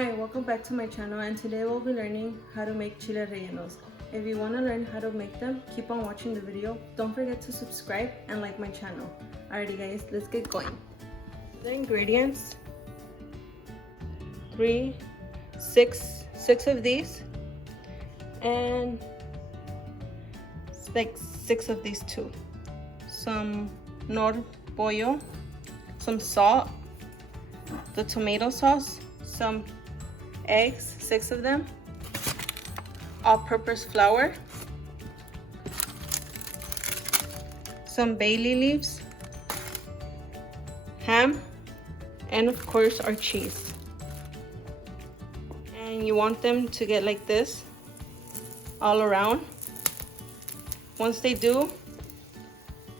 Hi, welcome back to my channel, and today we'll be learning how to make chile rellenos. If you want to learn how to make them, keep on watching the video. Don't forget to subscribe and like my channel. Alrighty guys, let's get going. The ingredients: six of these, and like 6 of these too. Some Knor pollo, some salt, the tomato sauce, some eggs, 6 of them, all-purpose flour, some bay leaves, ham, and of course our cheese. And you want them to get like this all around. Once they do,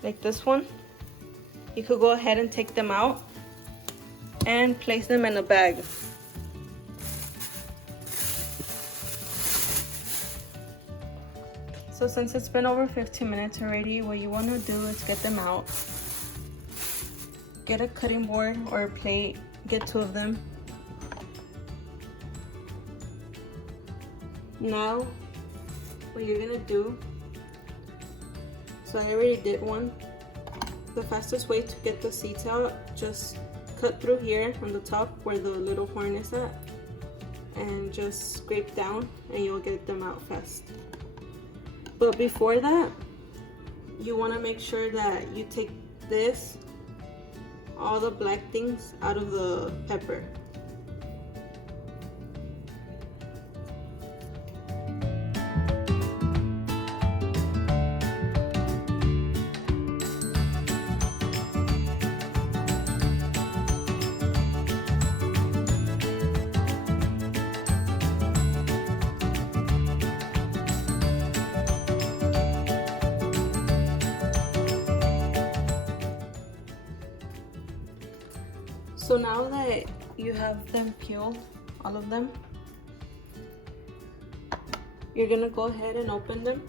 like this one, you could go ahead and take them out and place them in a bag. So since it's been over 15 minutes already, what you want to do is get them out. Get a cutting board or a plate, get 2 of them. Now, what you're gonna do, so I already did one. The fastest way to get the seeds out, just cut through here on the top where the little horn is at, and just scrape down and you'll get them out fast. But before that, you want to make sure that you take this, all the black things out of the pepper. So now that you have them peeled, all of them, you're gonna go ahead and open them.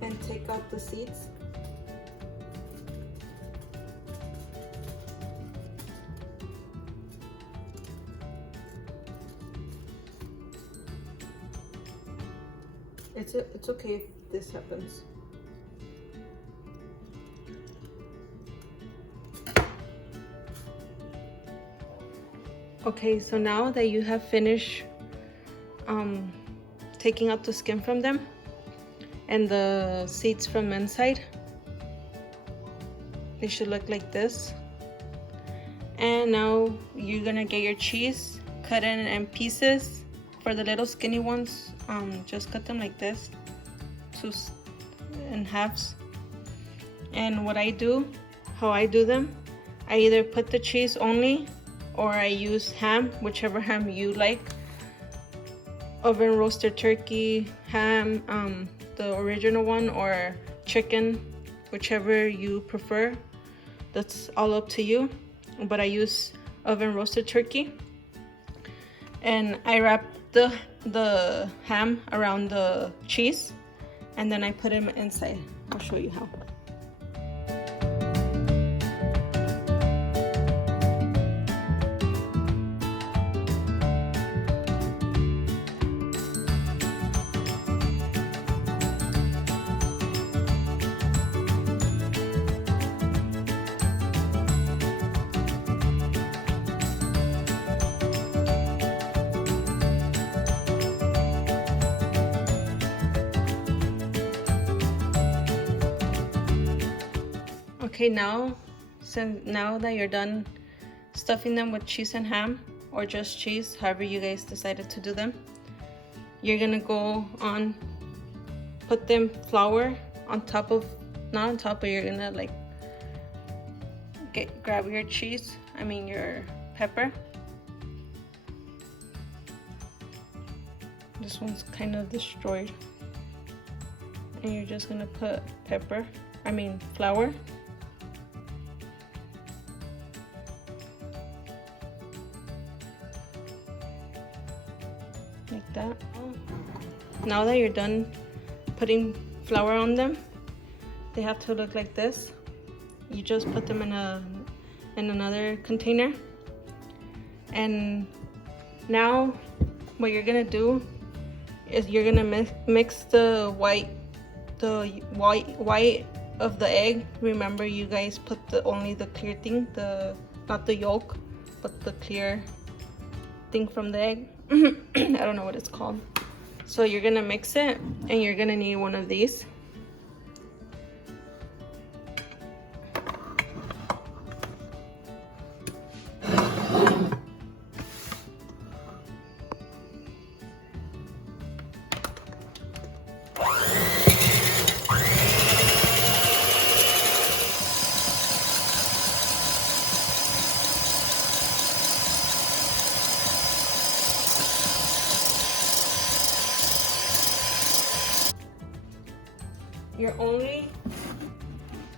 And take out the seeds. It's okay if this happens. Okay, so now that you have finished taking out the skin from them and the seeds from inside, they should look like this. And now you're gonna get your cheese, cut it in pieces. For the little skinny ones, just cut them like this, in halves. And what I do, how I do them, I either put the cheese only, or I use ham, whichever ham you like. Oven roasted turkey, ham, the original one, or chicken, whichever you prefer. That's all up to you. But I use oven roasted turkey. And I wrap the ham around the cheese, and then I put them inside. I'll show you how. Okay, now that you're done stuffing them with cheese and ham, or just cheese, however you guys decided to do them, you're gonna go on, put them flour on top of, not on top, but you're gonna like grab your cheese, your pepper. This one's kind of destroyed. And you're just gonna put flour. Like that. Now that you're done putting flour on them, they have to look like this. You just put them in in another container. And now what you're gonna do is you're gonna mix the white of the egg. Remember, you guys put only the clear thing, not the yolk, but the clear thing from the egg. I don't know what it's called. So you're gonna mix it, and you're gonna need one of these.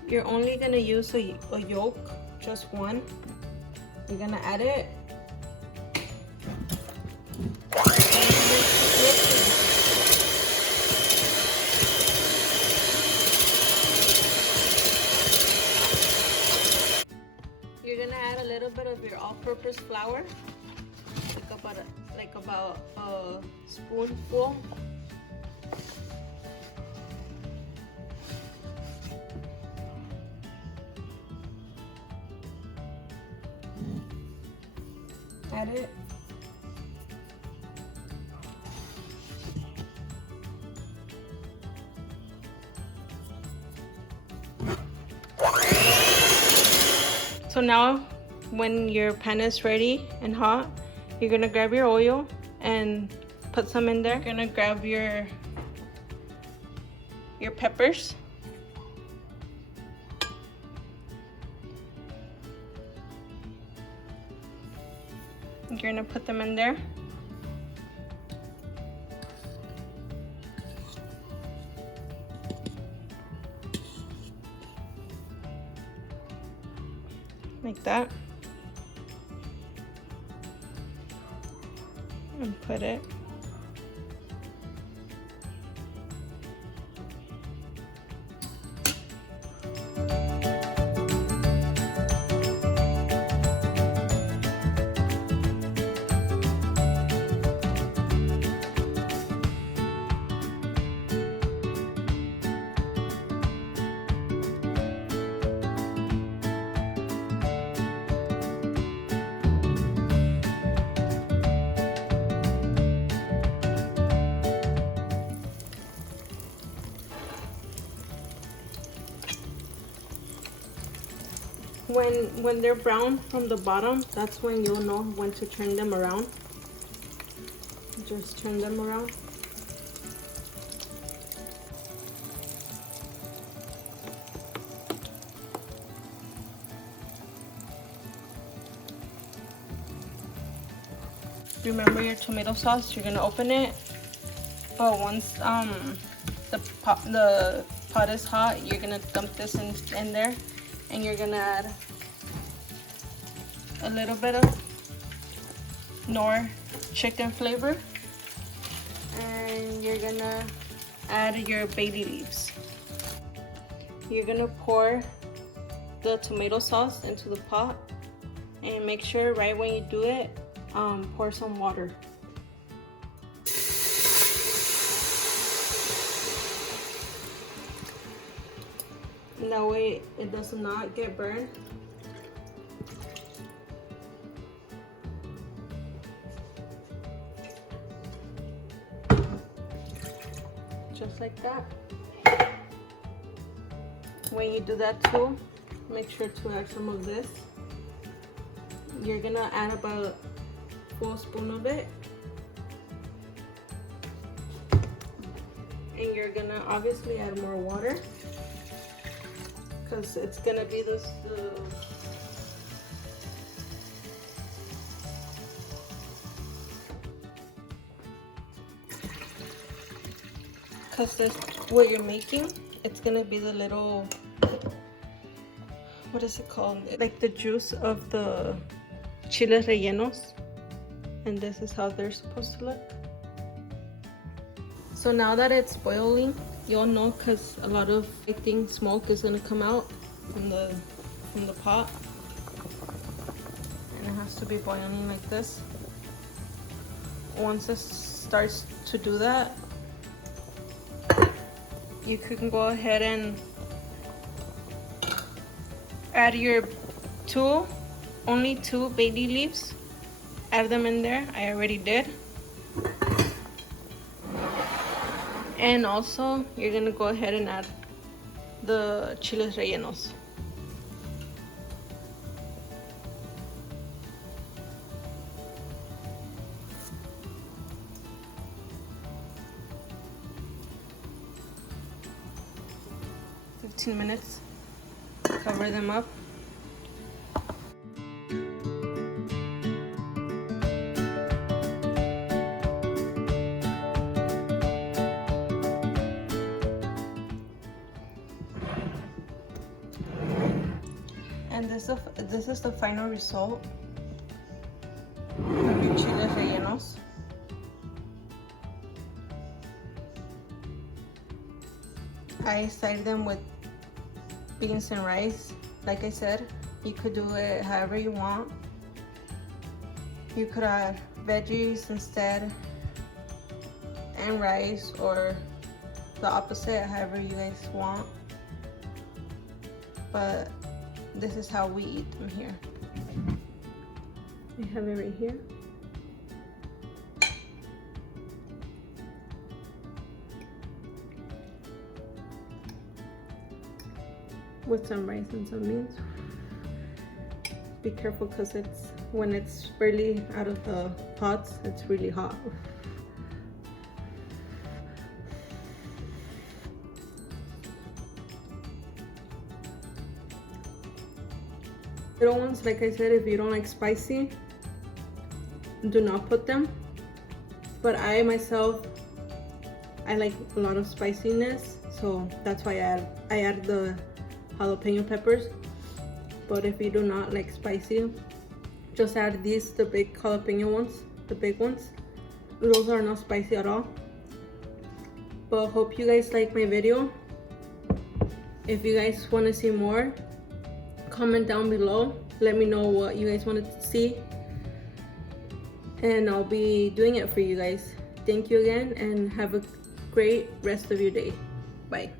You're only gonna use a yolk, just one. You're gonna add it. You're gonna add a little bit of your all-purpose flour, like about a spoonful. Add it. So now when your pan is ready and hot, you're gonna grab your oil and put some in there. You're gonna grab your peppers. You're gonna put them in there. Like that. And put it. When they're brown from the bottom, that's when you'll know when to turn them around. Just turn them around. Remember your tomato sauce, you're gonna open it. But once the pot is hot, you're gonna dump this in there. And you're gonna add a little bit of Knor chicken flavor, and you're gonna add your bay leaves. You're gonna pour the tomato sauce into the pot, and make sure right when you do it, pour some water. That way it does not get burned. Just like that. When you do that too, make sure to add some of this. You're gonna add about a full spoon of it. And you're gonna obviously add more water, because it's gonna be because this what you're making, it's gonna be the little, what is it called, like the juice of the chiles rellenos, and this is how they're supposed to look. So now that it's boiling, you'll know because a lot of, I think, smoke is gonna come out from the pot. has to be boiling like this. Once it starts to do that, you can go ahead and add your only two bay leaves. Add them in there. I already did. And also, you're gonna go ahead and add the chiles rellenos. Minutes. Cover them up. And this is the final result of your chiles rellenos. I side them with beans and rice. Like I said, you could do it however you want. You could add veggies instead and rice, or the opposite, however you guys want. But this is how we eat them here. I have it right here. With some rice and some beans. Be careful because when it's barely out of the pots, it's really hot. Little ones, like I said, if you don't like spicy, do not put them. But I myself, I like a lot of spiciness, so that's why I add the jalapeno peppers. But if you do not like spicy, just add these, the big jalapeno ones, the big ones. Those are not spicy at all. But hope you guys like my video. If you guys want to see more, comment down below. Let me know what you guys wanted to see, and I'll be doing it for you guys. Thank you again, and have a great rest of your day. Bye.